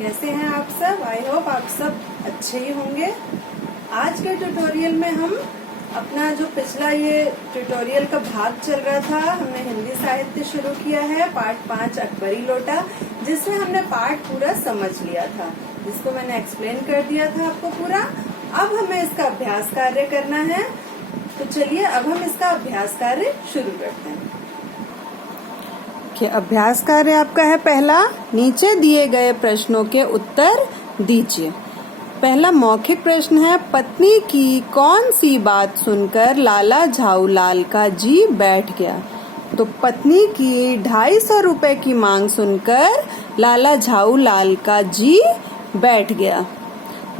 कैसे हैं आप सब? आई होप आप सब अच्छे ही होंगे। आज के ट्यूटोरियल में हम अपना जो पिछला ये ट्यूटोरियल का भाग चल रहा था, हमने हिंदी साहित्य शुरू किया है, पार्ट 5 अकबरी लोटा, जिसमें हमने पार्ट पूरा समझ लिया था, जिसको मैंने एक्सप्लेन कर दिया था आपको पूरा। अब हमें इसका अभ्यास कार्य करना है, तो चलिए अब हम इसका अभ्यास कार्य शुरू करते हैं। अभ्यास कार्य आपका है पहला, नीचे दिए गए प्रश्नों के उत्तर दीजिए। पहला मौखिक प्रश्न है, पत्नी की कौन सी बात सुनकर लाला झाऊलाल का जी बैठ गया? तो पत्नी की 250 रुपए की मांग सुनकर लाला झाऊलाल का जी बैठ गया।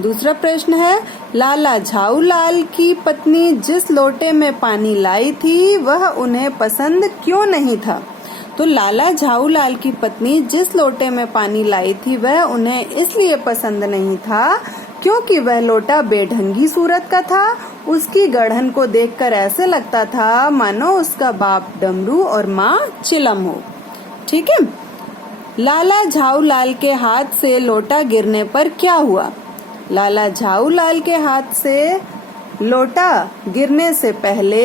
दूसरा प्रश्न है, लाला झाऊलाल की पत्नी जिस लोटे में पानी लाई थी वह उन्हें पसंद क्यों नहीं था? तो लाला झाऊलाल की पत्नी जिस लोटे में पानी लाई थी वह उन्हें इसलिए पसंद नहीं था क्योंकि वह लोटा बेढंगी सूरत का था। उसकी गढ़न को देखकर ऐसे लगता था मानो उसका बाप डमरू और माँ चिलम हो। ठीक है। लाला झाऊलाल के हाथ से लोटा गिरने पर क्या हुआ? लाला झाऊलाल के हाथ से लोटा गिरने से पहले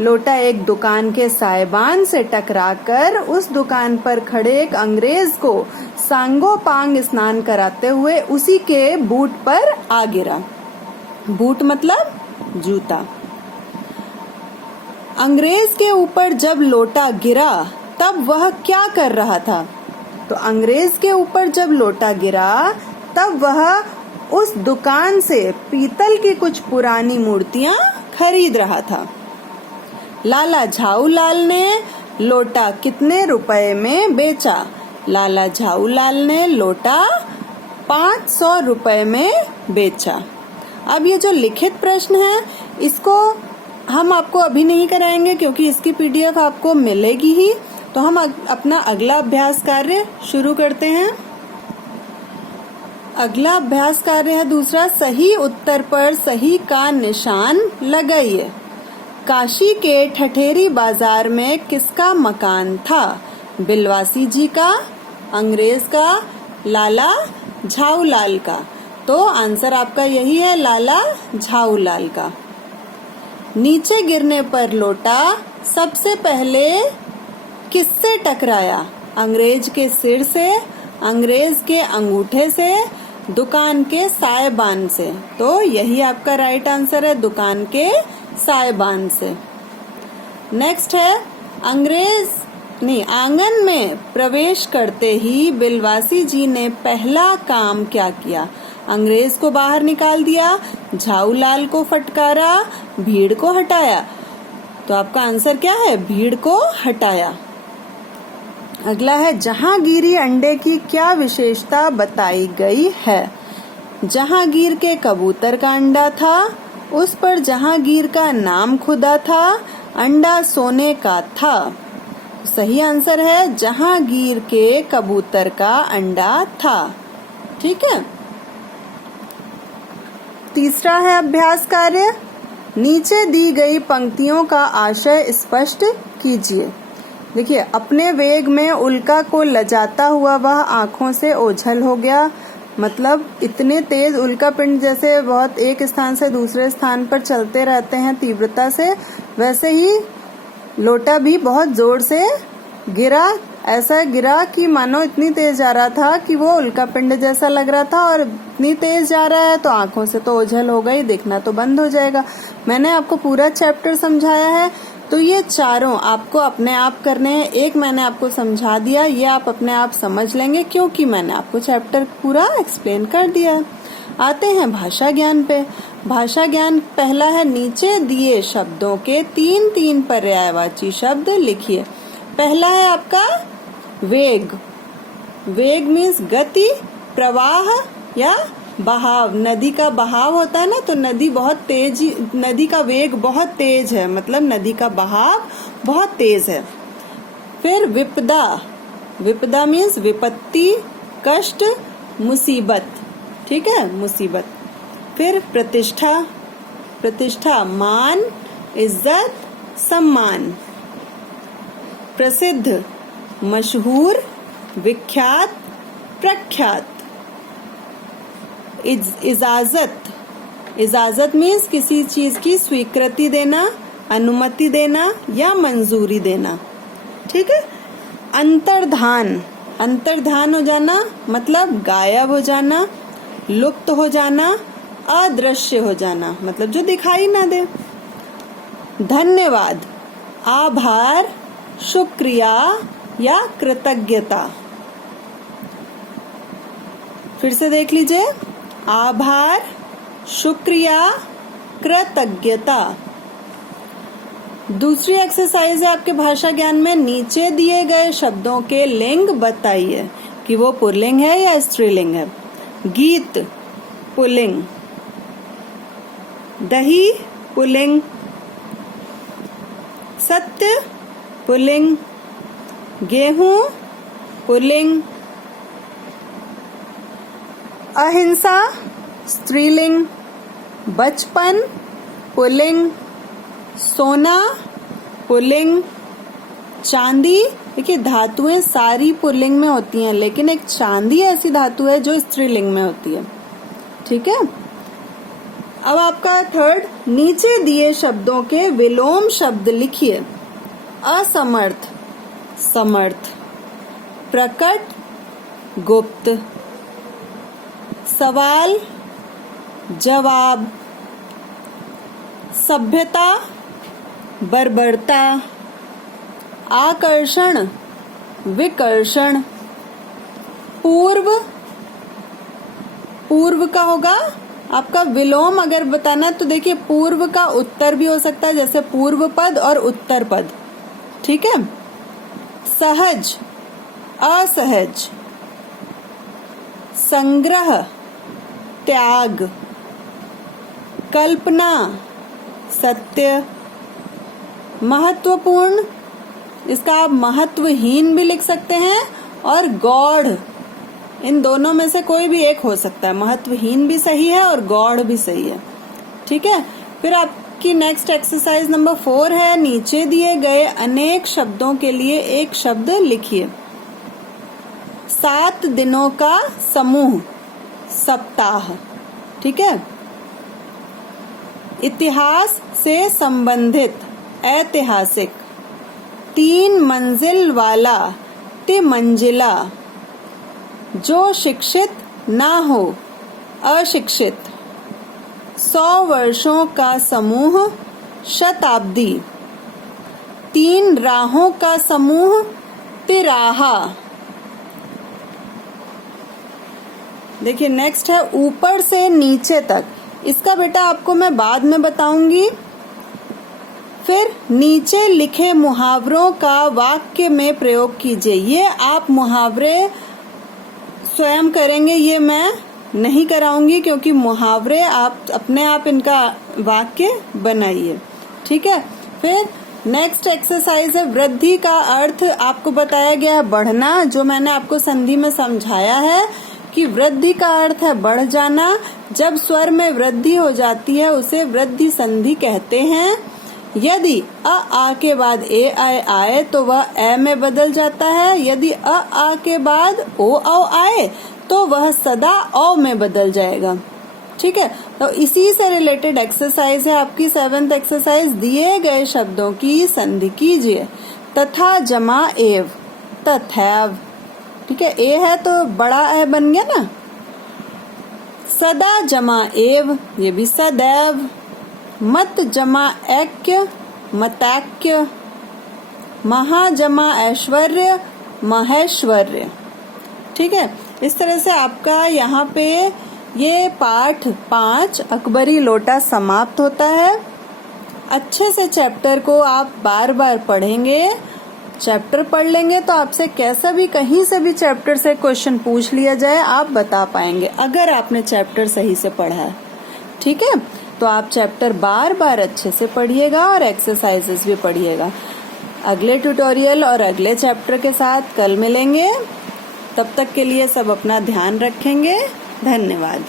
लोटा एक दुकान के साइबान से टकराकर उस दुकान पर खड़े एक अंग्रेज को सांगोपांग स्नान कराते हुए उसी के बूट पर आ गिरा। बूट मतलब जूता। अंग्रेज के ऊपर जब लोटा गिरा तब वह क्या कर रहा था? तो अंग्रेज के ऊपर जब लोटा गिरा तब वह उस दुकान से पीतल की कुछ पुरानी मूर्तियां खरीद रहा था। लाला झाऊलाल ने लोटा कितने रुपए में बेचा? लाला झाऊलाल ने लोटा 500 रुपए में बेचा। अब ये जो लिखित प्रश्न है इसको हम आपको अभी नहीं कराएंगे क्योंकि इसकी पीडीएफ आपको मिलेगी ही। तो हम अपना अगला अभ्यास कार्य शुरू करते हैं। अगला अभ्यास कार्य है दूसरा, सही उत्तर पर सही का निशान लगाइए। काशी के ठठेरी बाजार में किसका मकान था? बिलवासी जी का, अंग्रेज का, लाला झाऊलाल का। तो आंसर आपका यही है, लाला झाऊलाल का। नीचे गिरने पर लोटा सबसे पहले किससे टकराया? अंग्रेज के सिर से, अंग्रेज के अंगूठे से, दुकान के साइबान से। तो यही आपका राइट आंसर है, दुकान के साइबान से। नेक्स्ट है, आंगन में प्रवेश करते ही बिलवासी जी ने पहला काम क्या किया? अंग्रेज को बाहर निकाल दिया, झाऊलाल को फटकारा, भीड़ को हटाया। तो आपका आंसर क्या है? भीड़ को हटाया। अगला है, जहांगीरी अंडे की क्या विशेषता बताई गई है? जहांगीर के कबूतर का अंडा था, उस पर जहांगीर का नाम खुदा था, अंडा सोने का था। सही आंसर है, जहांगीर के कबूतर का अंडा था। ठीक है। तीसरा है अभ्यास कार्य, नीचे दी गई पंक्तियों का आशय स्पष्ट कीजिए। देखिए, अपने वेग में उल्का को लजाता हुआ वह आंखों से ओझल हो गया। मतलब इतने तेज उल्का पिंड जैसे बहुत एक स्थान से दूसरे स्थान पर चलते रहते हैं तीव्रता से, वैसे ही लोटा भी बहुत जोर से गिरा। ऐसा गिरा कि मानो इतनी तेज जा रहा था कि वो उल्का पिंड जैसा लग रहा था, और इतनी तेज जा रहा है तो आंखों से तो ओझल हो गई, देखना तो बंद हो जाएगा। मैंने आपको पूरा चैप्टर समझाया है, तो ये चारों आपको अपने आप करने हैं। एक मैंने आपको समझा दिया, ये आप अपने आप समझ लेंगे क्योंकि मैंने आपको चैप्टर पूरा एक्सप्लेन कर दिया। आते हैं भाषा ज्ञान पे। भाषा ज्ञान पहला है, नीचे दिए शब्दों के 3-3 पर्यायवाची शब्द लिखिए। पहला है आपका वेग। वेग मीन्स गति, प्रवाह या बहाव। नदी का बहाव होता है ना, तो नदी बहुत तेज, नदी का वेग बहुत तेज है, मतलब नदी का बहाव बहुत तेज है। फिर विपदा। विपदा मीन्स विपत्ति, कष्ट, मुसीबत। ठीक है, मुसीबत। फिर प्रतिष्ठा। प्रतिष्ठा मान, इज्जत, सम्मान। प्रसिद्ध, मशहूर, विख्यात, प्रख्यात। इजाजत, इजाजत मीन्स किसी चीज की स्वीकृति देना, अनुमति देना या मंजूरी देना। ठीक है। अंतर्धान, अंतर्धान हो जाना मतलब गायब हो जाना, लुप्त हो जाना, अदृश्य हो जाना मतलब जो दिखाई ना दे। धन्यवाद, आभार, शुक्रिया या कृतज्ञता। फिर से देख लीजिए, आभार, शुक्रिया, कृतज्ञता। दूसरी एक्सरसाइज है आपके भाषा ज्ञान में, नीचे दिए गए शब्दों के लिंग बताइए कि वो पुल्लिंग है या स्त्रीलिंग है। गीत पुल्लिंग, दही पुल्लिंग, सत्य पुल्लिंग, गेहूं पुल्लिंग, अहिंसा स्त्रीलिंग, बचपन पुल्लिंग, सोना पुल्लिंग, चांदी। देखिए धातुएं सारी पुल्लिंग में होती हैं, लेकिन एक चांदी ऐसी धातु है जो स्त्रीलिंग में होती है। ठीक है। अब आपका थर्ड, नीचे दिए शब्दों के विलोम शब्द लिखिए। असमर्थ समर्थ, प्रकट गुप्त, सवाल जवाब, सभ्यता बर्बरता, आकर्षण विकर्षण, पूर्व, पूर्व का होगा आपका विलोम अगर बताना है तो देखिए पूर्व का उत्तर भी हो सकता है, जैसे पूर्व पद और उत्तर पद। ठीक है। सहज असहज, संग्रह त्याग, कल्पना सत्य, महत्वपूर्ण इसका आप महत्वहीन भी लिख सकते हैं, और गौड़ इन दोनों में से कोई भी एक हो सकता है। महत्वहीन भी सही है और गौड़ भी सही है। ठीक है। फिर आपकी नेक्स्ट एक्सरसाइज नंबर 4 है, नीचे दिए गए अनेक शब्दों के लिए एक शब्द लिखिए। 7 दिनों का समूह सप्ताह। ठीक है। इतिहास से संबंधित ऐतिहासिक, 3 मंजिल वाला तिमंजिला, जो शिक्षित ना हो अशिक्षित, 100 वर्षों का समूह शताब्दी, 3 राहों का समूह तिराहा। देखिए नेक्स्ट है ऊपर से नीचे तक, इसका बेटा आपको मैं बाद में बताऊंगी। फिर नीचे लिखे मुहावरों का वाक्य में प्रयोग कीजिए। ये आप मुहावरे स्वयं करेंगे, ये मैं नहीं कराऊंगी क्योंकि मुहावरे आप अपने आप इनका वाक्य बनाइए। ठीक है। फिर नेक्स्ट एक्सरसाइज है वृद्धि का अर्थ आपको बताया गया है बढ़ना, जो मैंने आपको संधि में समझाया है कि वृद्धि का अर्थ है बढ़ जाना। जब स्वर में वृद्धि हो जाती है उसे वृद्धि संधि कहते हैं। यदि आ के बाद ए आए तो वह ए में बदल जाता है। यदि आ के बाद ओ आए तो वह सदा औ में बदल जाएगा। ठीक है। तो इसी से रिलेटेड एक्सरसाइज है आपकी 7th एक्सरसाइज। दिए गए शब्दों की संधि कीजिए। तथा जमा एव, तथैव। ठीक है। ए है तो बड़ा ए बन गया ना। सदा जमा एव, ये भी सदैव। मत जमा ऐक्य, मतैक्य। महा जमा ऐश्वर्य, महेश्वर्य। ठीक है। इस तरह से आपका यहाँ पे ये पाठ 5 अकबरी लोटा समाप्त होता है। अच्छे से चैप्टर को आप बार बार पढ़ेंगे, चैप्टर पढ़ लेंगे तो आपसे कैसा भी कहीं से भी चैप्टर से क्वेश्चन पूछ लिया जाए आप बता पाएंगे, अगर आपने चैप्टर सही से पढ़ा है। ठीक है। तो आप चैप्टर बार बार अच्छे से पढ़िएगा और एक्सरसाइजेस भी पढ़िएगा। अगले ट्यूटोरियल और अगले चैप्टर के साथ कल मिलेंगे। तब तक के लिए सब अपना ध्यान रखेंगे। धन्यवाद।